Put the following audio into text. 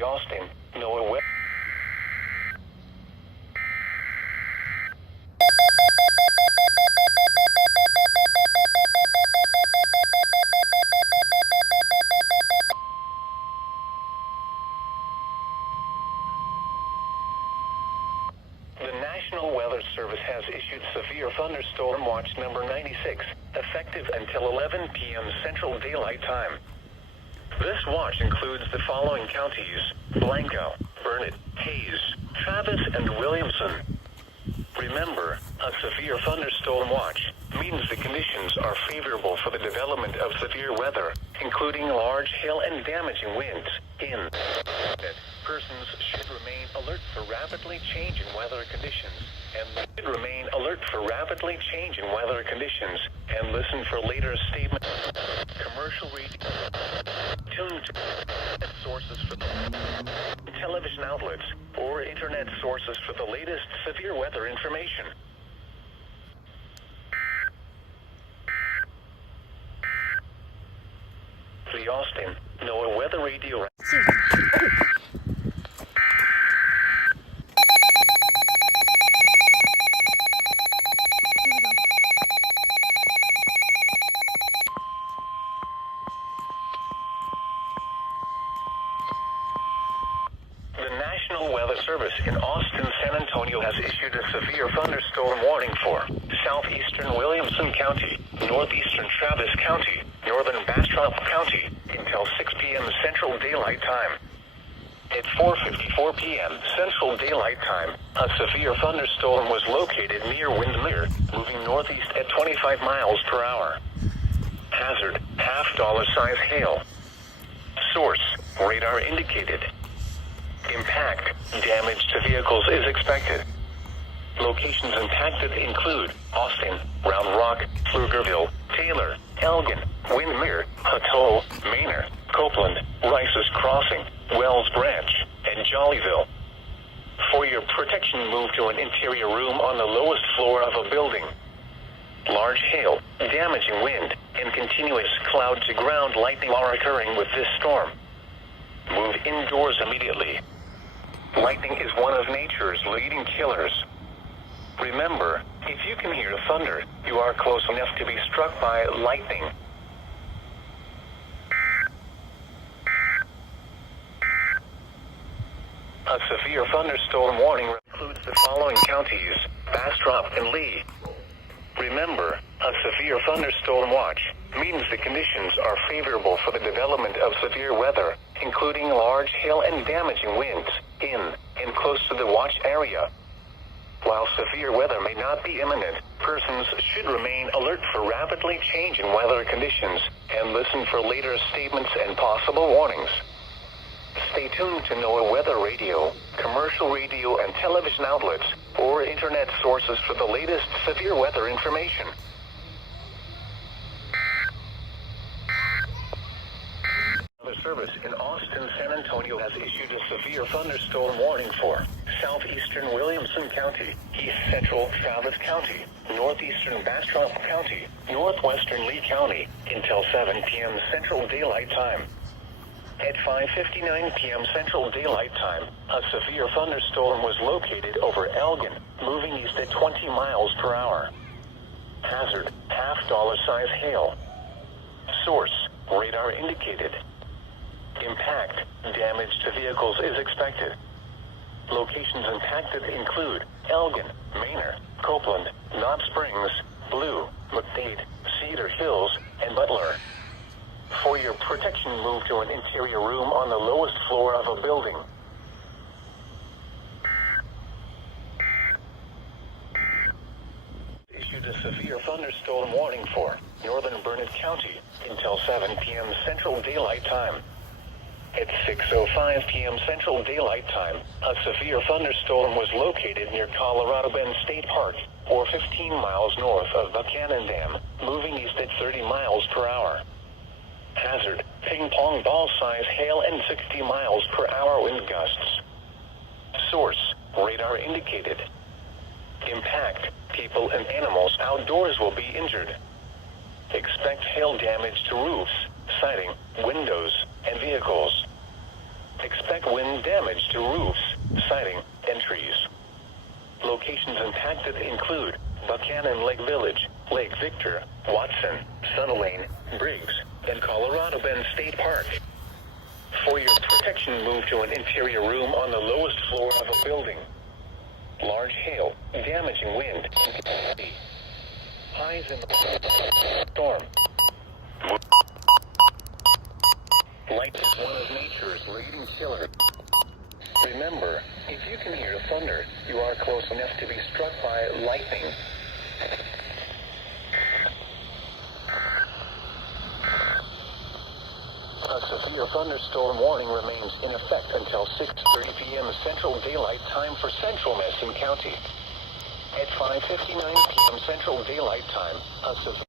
The Austin, NOAA weather. The National Weather Service has issued severe thunderstorm watch number 96, effective until 11 p.m. Central Daylight Time. This watch includes the following counties: Blanco, Burnett, Hayes, Travis, and Williamson. Remember, a severe thunderstorm watch means the conditions are favorable for the development of severe weather, including large hail and damaging winds. Persons should remain alert for rapidly changing weather conditions and listen for later statements. Commercial radio, tuned to sources for television outlets or internet sources for the latest severe weather information. The Austin, NOAA Weather Radio. The National Weather Service in Austin, San Antonio has issued a severe thunderstorm warning for southeastern Williamson County, northeastern Travis County, northern Bastrop County until 6 p.m. Central Daylight Time. At 4:54 p.m. Central Daylight Time, a severe thunderstorm was located near Windermere, moving northeast at 25 miles per hour. Hazard: $half size hail. Source: radar indicated. Impact: damage to vehicles is expected. Locations impacted include Austin, Round Rock, Pflugerville, Taylor, Elgin, Windermere, Atoll, Manor, Copeland, Rice's Crossing, Wells Branch, and Jollyville. For your protection, move to an interior room on the lowest floor of a building. Large hail, damaging wind, and continuous cloud-to-ground lightning are occurring with this storm. Move indoors immediately. Lightning is one of nature's leading killers. Remember, if you can hear thunder, you are close enough to be struck by lightning. A severe thunderstorm warning includes the following counties: Bastrop and Lee. Remember, a severe thunderstorm watch means the conditions are favorable for the development of severe weather, including large hail and damaging winds in and close to the watch area. While severe weather may not be imminent, persons should remain alert for rapidly changing weather conditions and listen for later statements and possible warnings. Stay tuned to NOAA Weather Radio, commercial radio and television outlets, or internet sources for the latest severe weather information. The service in Austin, San Antonio has issued a severe thunderstorm warning for southeastern Williamson County, east central Travis County, northeastern Bastrop County, northwestern Lee County until 7 p.m. Central Daylight Time. At 5:59 p.m. Central Daylight Time, a severe thunderstorm was located over Elgin, moving east at 20 miles per hour. Hazard: $half size hail. Source: radar indicated. Impact: damage to vehicles is expected. Locations impacted include Elgin, Manor, Copeland, Knott Springs, Blue, McDade, Cedar Hills, and Butler. For your protection, move to an interior room on the lowest floor of a building. Issued a severe thunderstorm warning for northern Burnett County until 7 p.m. Central Daylight Time. At 6:05 p.m. Central Daylight Time, a severe thunderstorm was located near Colorado Bend State Park, or 15 miles north of Buchanan Dam, moving east at 30 miles per hour. Hazard: ping-pong ball-size hail and 60 miles per hour wind gusts. Source: radar indicated. Impact: people and animals outdoors will be injured. Expect hail damage to roofs, siding, windows, and vehicles. Expect expect wind damage to roofs, siding, and trees. Locations impacted include Buchanan Lake Village, Lake Victor, Watson, Sun Lane, Briggs, and Colorado Bend State Park. For your protection, move to an interior room on the lowest floor of a building. Large hail, damaging wind, highs in the storm. Light is one of nature's leading killers. Remember, if you can hear thunder, you are close enough to be struck by lightning. A severe thunderstorm warning remains in effect until 6:30 p.m. Central Daylight Time for Central Madison County. At 5:59 p.m. Central Daylight Time, a severe